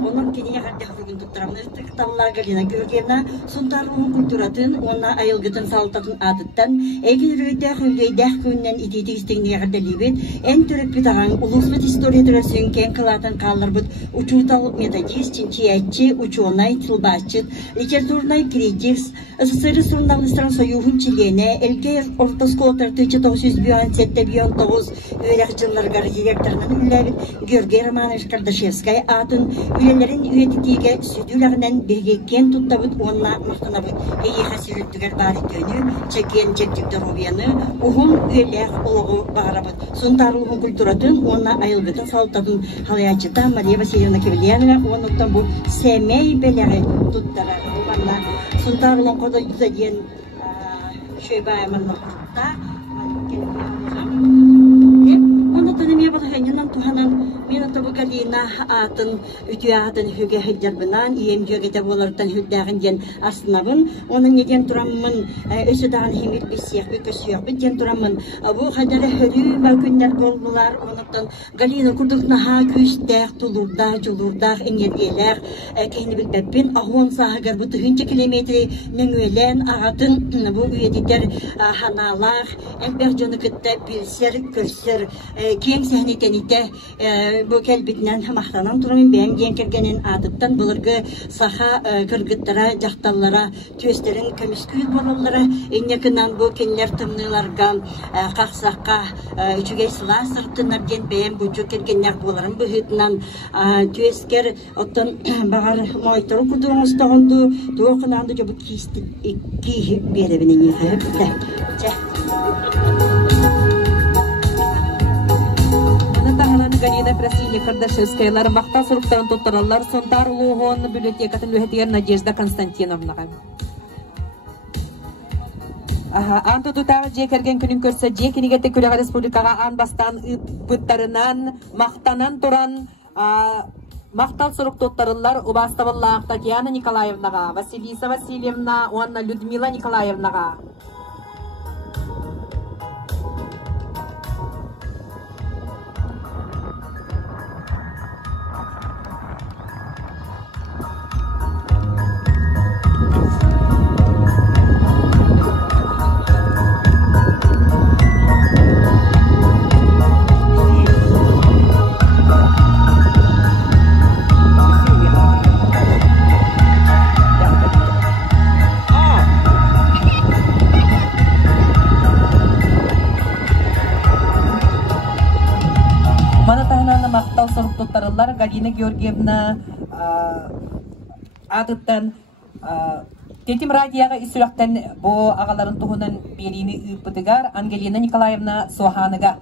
онун кене ярды хагын туттарамны такталла Галина Георгиевна сунтарун культуратын онна айылгытын салтатын адыттан эгин рөйдө хүйдө күннен ититигистигин ярдалибет эн төрөк битаган улуспет история төрөсүн кен кылатын калларбыт учутал методист чинчиячи ученый тилбачыт литературный критик СССР журналисттар союзун члене элге ортосколтар 1997-19 өйрәк жылларга директорунун үлләбит Георгий Романович Кардашевскай атын үлелерин үетитиге сүдүләрнен бергеккен туттабыт онна мактанабыт эйе хасирүттүгер бар икөнү чекен чектик здоровьяны ухун үлелер олгу барабыт сунтарлыгын культуратын онна айылгытын салтатын халаячыта Мария Васильевна Кевельянова онуттан бу семей белери туттара уларна сунтарлыгын кодойдуса диен шөйбайманлыкта Онотанымия балхайнынан туханан мен отабы Галина атын үтüяатын хүге хыджарбынан ием жөгете болардан хүлдәгин ден аснабын оның неден тураммын өсө даган химит бисиях көсөйөк биден тураммын бу хадары хөрү күннәр болдулар оныктан Галина курдукна ха күстәк тулурда жулурда энергиялар кейни билбеппин ахон сахагар бу 100 километр неңөлен агатын бу үедитер ханалар элбер жонукытта билсер көсөр кең сәхнетените бу келбитнен мактанан турмун бен ген кергенин адыттан булыргы саха кыргыттара жакталлара төстерин көмүскүл бололлара энекинан бу кенлер тымныларга каксакка үчүгей сыла сыртынар ген бен бу кергеннер боларын быхытынан төскер оттон багар мойтор кудуңустагынду тоокунанды жобу кисти ки беребинен ехепте Галина Красильня Кардашевская, махта суруктарын тоттаралар, сонтар улуғын библиотекатын лөһетигер Надежда Константиновнаға. Анты тутағы жекерген күнін көрсе, жекенігетті Күліға Республикаға ан бастан бұттарынан, мақтанан тұран, мақтал сурук тоттарылар Убаставаллах Татьяна Николаевнаға, Василиса Васильевна, Анна Людмила Николаевнаға. Галина Георгиевна адыттан Тетим радияға исүләқтен бұ ағаларын тұғынан беріні үппітігар Ангелина Николаевна Соханыға.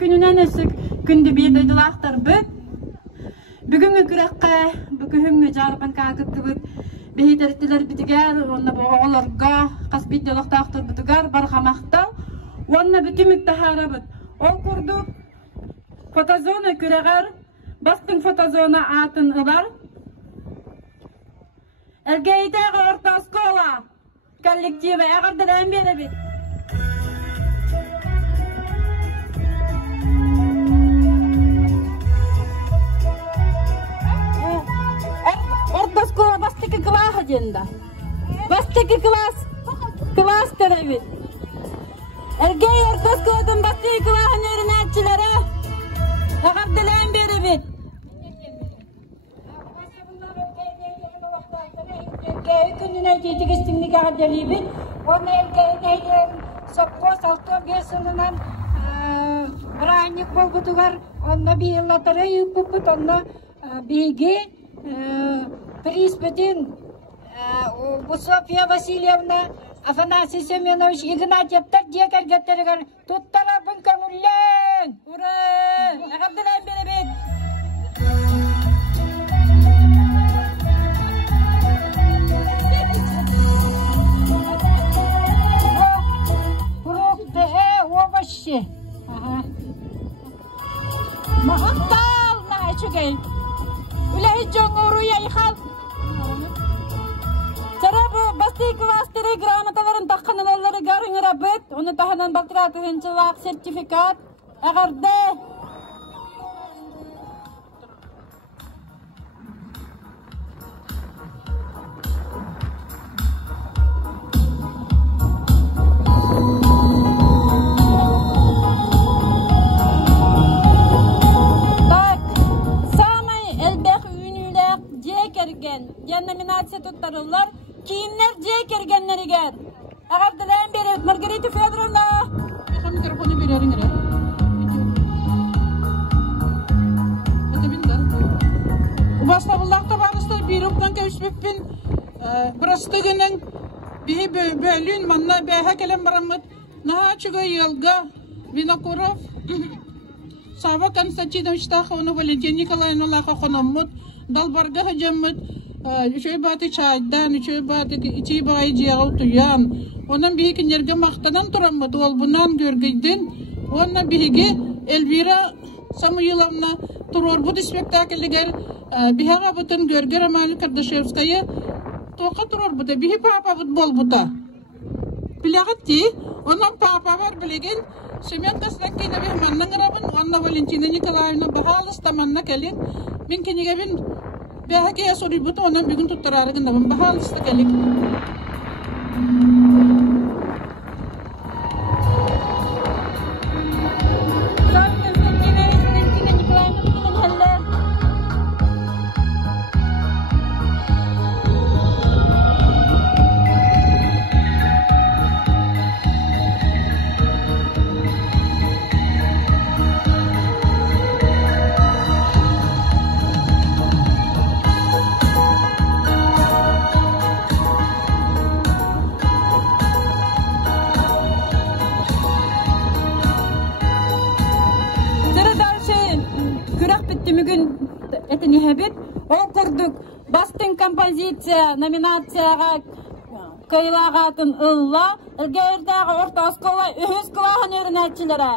gününen esik gündü bir duydular büt. Bugünkü kürekke, bugünkü jarban kakıttı büt. Behitertiler bitiger, onna bu oğlarga, kasbit yolaqtaqtır bitiger, barxamaqta. Onna bütümük tahara büt. Ol kurdu, fotozona küreger, bastın fotozona atın ılar. Elgeyteği orta skola, kollektivi, eğerdilen beri bit. Orta skola bastaki klas agenda. Bastaki klas terevit. Elgey orta skoladan bastaki klasın öğrenetçilere, eğerdilen beri bit. Gününe giydik adeli bit. Onu elgeyden sapko salto gesununan brannik bolbutugar. Onu bir yıllatara yupuput onu bilgi Приспетин Софья Васильевна Афанасий Семенович Игнатьевтар декер геттеригер туттарабын көңүллен. Ура! Агабдылан беребет. Урокты овощи. Ага. Махтал на чугай. Ulahi jongoru ya ikhal. Sarabı basti klasteri gramataların takkanıları garın rabet. Onu tahanan baktiratı hençilak sertifikat. Agarde. Nominatsiya tuttarırlar. Kimler kergenleri gel. Ağabeyler beri Margarita Fedorovna. Hem mikrofonu verelim re. Başlavulakta barıştır bir oktan köşbepin burastıgının bir bölün manna beha kelem baramut naha çıga yılga Vinokurov Sava Konstantinovич'ta onu Valentin Nikolayevna konomut dalbarga hacamut üçü batı çaydan üçü batı içi bagay ciğer tuyan onun bir kinlerge maqtadan turamut ol bundan görgüydün onun birigi Elvira Samuilovna turor bu spektakliger bihaga butun görgör amal Kardashevskaya toqa turor bu da bihi papa futbol bu da bilagati onun papa var bilegen Semyon Kasnakina bihmannan rabın onun Valentina Nikolayevna bahalis tamanna kelin min kiniga bin bihaga ya sori bu onun bir gün tutturarıgın da ben bahalis da kelin Ол курдук бастын композиция номинацияга кыйлагатын ылла элгердagi орто оскола өз кылагын өрүнөчүлөрө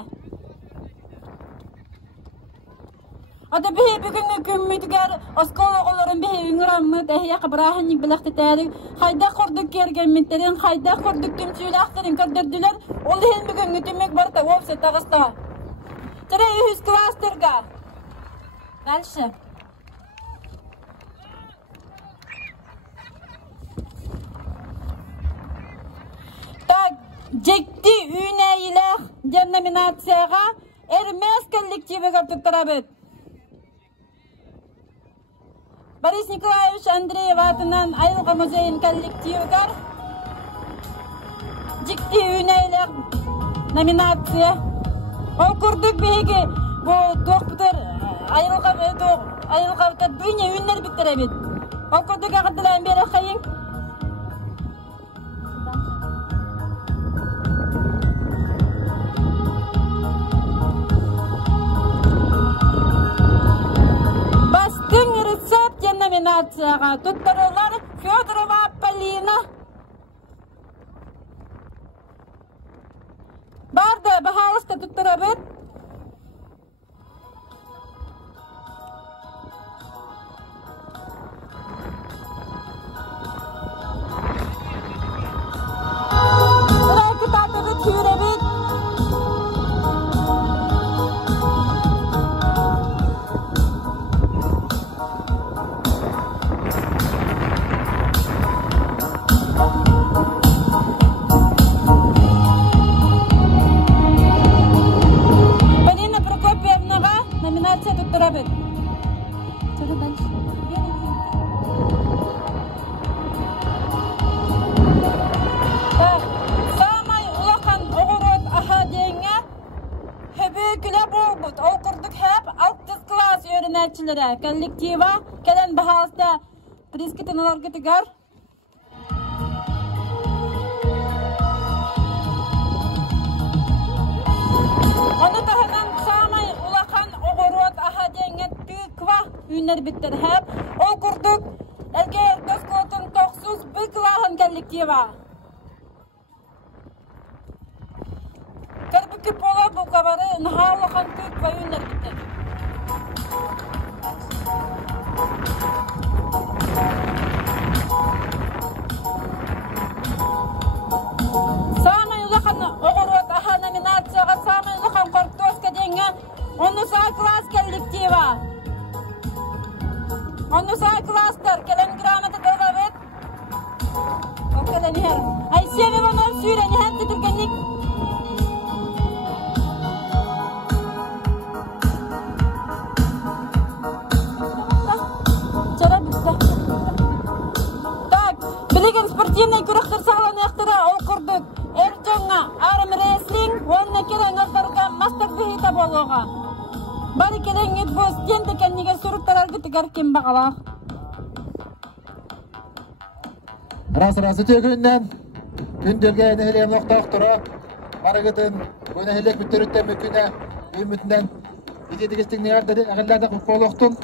ада бие бүгүнгү күмүтгөр оскологолорун бие үңүрөммүт эхия кабрахын билактетери хайда курдук керген миттерин хайда курдук күмчүлактарын көрдөрдүлөр ол эл бүгүнгү түмөк барта опсе тагыста тере өз кластерга дальше Jekti üneyle nominatsiyaga Ermes kollektiviga tutturabıt. Boris Nikolaevich Andreyev atынан Ayılga muzeyin kollektiviga Jekti üneyle nominatsiya. O kurduk begi bu doktor Ayılga dünya ünler bitirabıt. O kurduk ağırdılan beri kayın. номинацияға туттарылар Федорова Полина. Барды бағалысты туттарабыт. Коллектива келен бағалыста прискетін оларға түгер. Оны тағынан самай улақан оғырот аға денген түква үйнер біттер әп. Ол күрдік әлге өргөз көтін 9 клағын коллектива. Кәрбікі пола бұл қабары наға улақан түква үйнер біттер. Самый улахан оғырот аха номинацияға самый улахан Қорктоска денген 10 класс коллектива. 10 класстар келен грамота дәләбет. О келен ер. Ай севе бонор сүйрен хәтті түргенлік. Білеген спортивный күріқтір сағылан ектірі оқырдық. Әржонға арым рейслинг, онына келен ақтарға мастер бейта болуға. Бары келен етбоз, тенді кәнеге сүріктар әргіті кәркен бағалақ. Расы тегіннен, күндерге әнелем оқтақтыра, барығытын, өне әлек бүттіріттен мүкіне, үмітінен, бететігістігіне әғілләді құққол оқтын.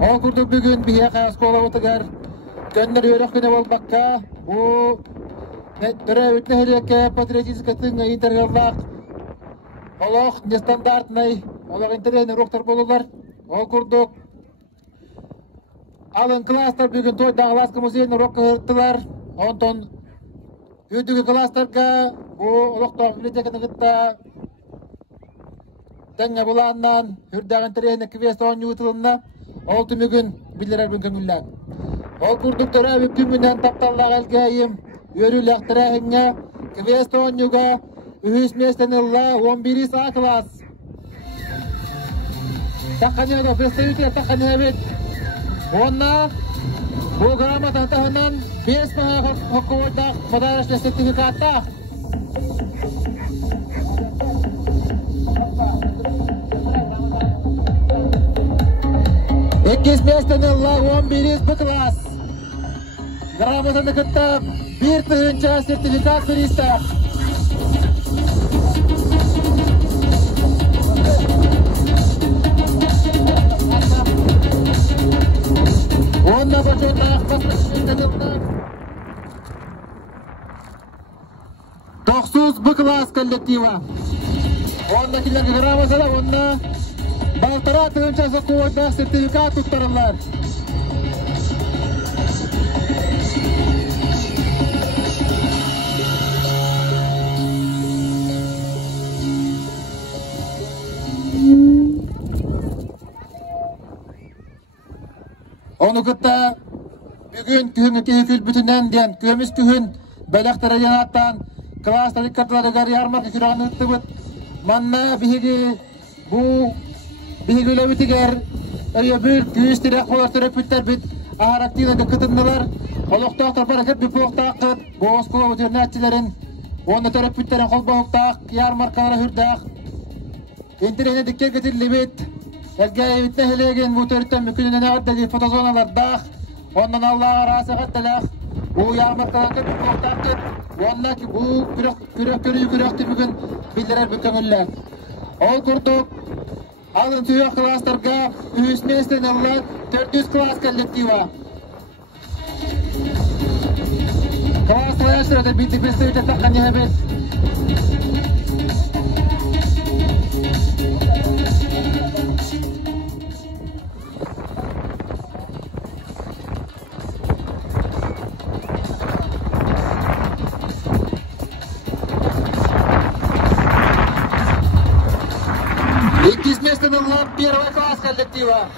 Ол күрдік бүгін бие қағыз қолы отырғар. Көннер өрек күні болмаққа, бұл түрі өтіне әлекке патриотизикатың интергаллақ, олақ нестандартнай, олақ интернет роқтар болулар. Ол күрдік. Алын кластар бүгін тойдағы Ласқа музейінің роққа ғырттылар. Онтон үйдігі кластарға бұл олықтағы библиотеканы ғытта тәңе бұланнан үрдәғін тірейіні квесті оң үтілінна ол түмігін білдірер бүгін көңіллән. Ол күрдіктері өп күмінен тапталлақ әлгәйім өріл әқтірәхіңе квесті оңюға үйіс местенілла 11 А класс. Таққанияға представитель таққания бет. Онна бұл грамота тағынан 5 маға құқығыдақ подарочный сертификаттақ. Еккес местенілла 11 Б класс. Грамотаны күттіп, бір түгінші сертификат берістақ. Онна бачонда ақпасты шешетенілді. 9 Б класс коллектива. Онна келерге грамотада, онна балтара түгінші құқығыдақ сертификат тұттарылар. Onu kıtta bugün kühünü keyfül bütünden diyen kömüs kühün bələxtara yanattan klasları kartları gar yarmak kürağını ıttıbıt manna bihigi bu bihigi öyle bitiger öyle bir kühüs direk olar törek bütler bit aharaktiyle de kıtındılar oluqtağıtlar barakıp bir poğtağıt bu oskula ötürnetçilerin onu törek bütlerin kol boğuqtağ yarmarkalara hürdağ internet dikker getirli bit Elgeye bitne helegen bu törtten mükününe ne addedi fotozonalar dağ. Ondan Allah'a razı kattalaq. Bu yağmaktalarca bir korktaktır. Ondan ki bu kürek kürekti bugün bildirer bükönüller. Ol kurduk. Alın tüyü klaslarga üyüsme isten Allah 400 klas kollektiva. sırada bitti представитель takkan yahebet. С места на первый класс коллектива.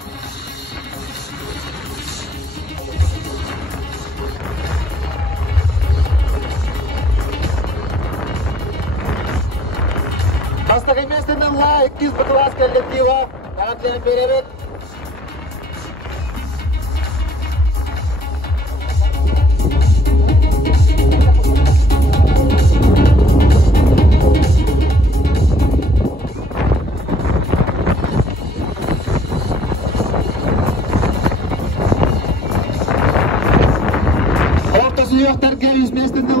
Бастығы место на 2 класс коллектива. Тағатлян беребет. Targa is место на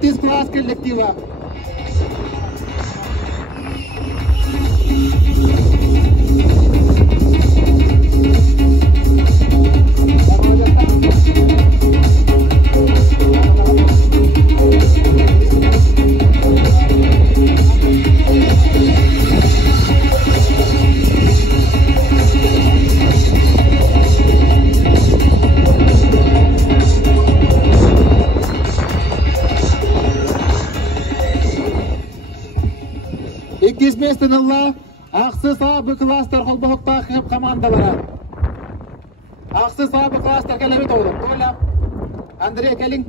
2 класс коллектива. İkiz место на 2 Ақсы сабы кластар қолбақта қиып командалары. Ақсы сабы кластар келемет олды. Тойлап. Андрей келің.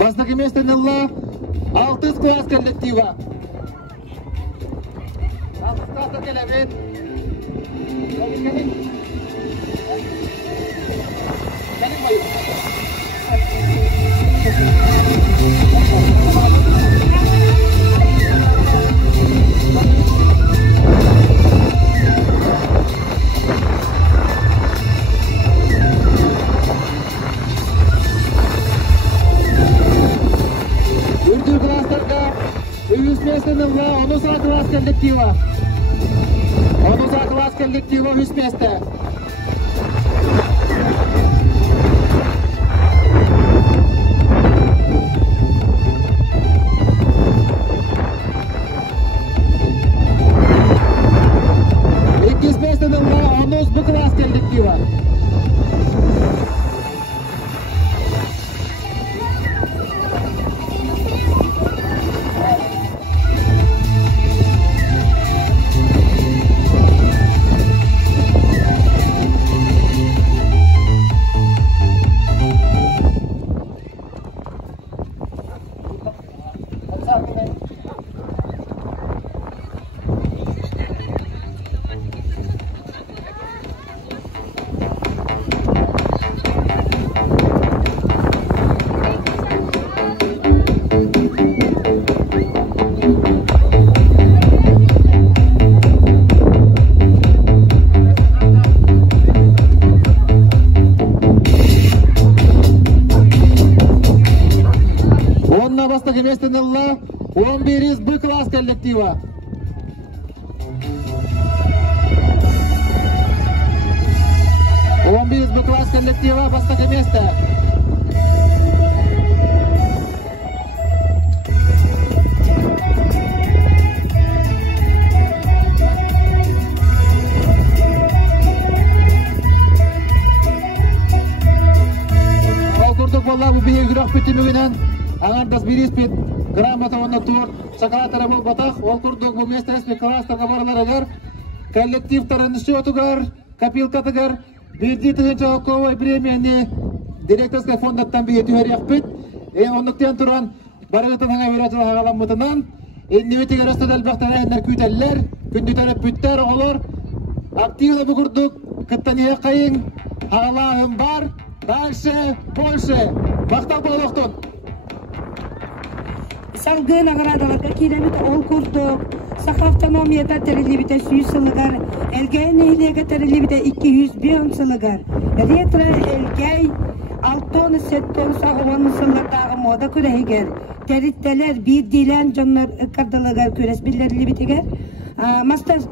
Бастығы место на 6 класс коллектива. 6 класс келемет. Место на 11 класс коллектива. 11 класс коллектива 3 места. Место на 11 класс коллектива. Бастығы место на 11 Б класс коллектива. Б класс коллектива бастығы место. Ол күрдік болла бұл бейі күрек бітімігінен аңардас бириспит грамота онна тур шоколадтары бол батақ ол күрдік бұл место еспе класстарға барларыгар коллективтарын счетугар копилкатыгар бирди тыгынча оковой премияны директорская фондаттан бейі түйер яқпит оннуктен туран барығытын аңа вератыл ағаламытынан инневетігер өстедел бақтан әйінлер күйтелілер күндітері бүттер олар активно бұғырдық кыттан ең қайын ағалағым бар дальше больше бақтан болуқтын Салгын ағырадаларға керемет ол күрдік. Сақ автономията тәрелебіте сүйсілігер Elgey nehilega terili bide 200 sılıgar. Retra elgey 6 7 sağıvanlı sıllardağı moda kürehiger. Teritteler bir dilen canlar kardalıgar küres billerli bitiger.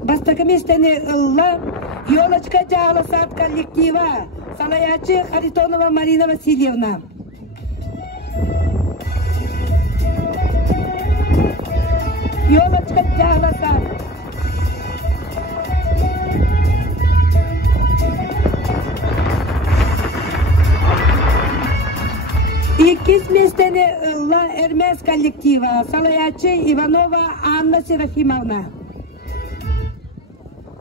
Bastaka mestene ılla Yolочка Jağlı Saat Kollektiva Salayacı Haritonova Marina Vasilyevna. Yolочка Jağlı Saat. İkiz mestene ılla Ermez Kollektiva Salayacı Ivanova Anna Serafimovna.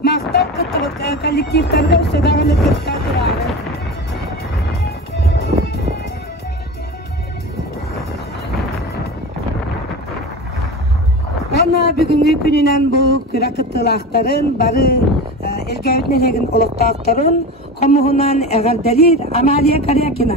Maqtab qıtlık kollektivlarga usadağını kırtadırarı. Ana bugünkü gününen bu kıra kıtılaqların barı elgevitnelegen oluqtaqtарын komuhunan eğerdelir Amalia Karyakina.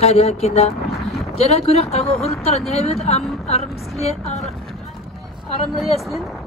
Karyakina. Jara kurang kamu huruf ternyawa aramsli aramliaslin.